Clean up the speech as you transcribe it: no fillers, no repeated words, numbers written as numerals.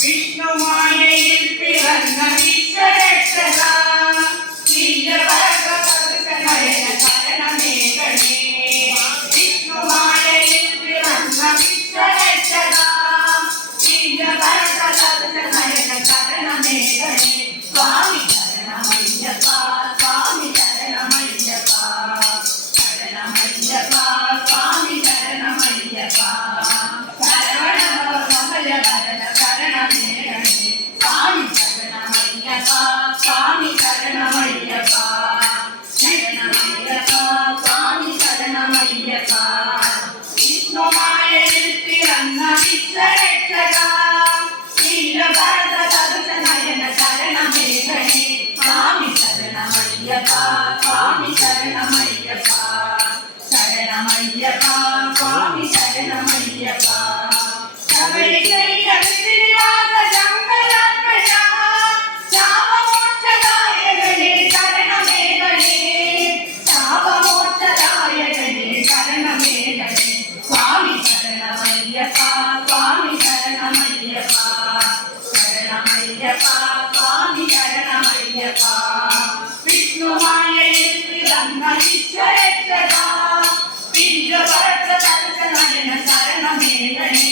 വിഷ്ണുമായയിൽ പിറന്ന വിശ്വരക്ഷക നയന ശരണമേകണേ വിഷ്ണുമായയിൽ പിറന്ന വിശ്വരക്ഷക നയന ശരണമേകണേ സ്വാമി ശരണമയ്യപ്പ സ്വാമി ശരണമയ്യപ്പ ശരണമയ്യപ്പ സ്വാമി ശരണമയ്യപ്പ ശരവണഭവഭയഭരണ ശരണമേകണേ സ്വാമി ശരണമയ്യപ്പ സ്വാമി ശരണമയ്യപ്പ ശരണമയ്യപ്പ സ്വാമി ശരണമയ്യപ്പ വിഷ്ണുമായയിൽ പിറന്ന വിശ്വരക്ഷക നയന ശരണമേകണേ സ്വാമി ശരണമയ്യപ്പ സ്വാമി ശരണമയ്യപ്പ ശരണമയ്യപ്പ സ്വാമി ശരണമയ്യപ്പ ശബരിശൈലശ്രീനിവാസ ശങ്കരാത്മജ ശാപമോക്ഷദായകനേ ശരണമേകണേ ശാപമോക്ഷദായകനേ ശരണമേകണേ സ്വാമി ശരണമയ്യപ്പ സ്വാമി ശരണമയ്യപ്പ ശരണമയ്യപ്പ സ്വാമി ശരണമയ്യപ്പ വിഷ്ണുമായയിൽ പിറന്ന വിശ്വരക്ഷക നയന ശരണമേകണേ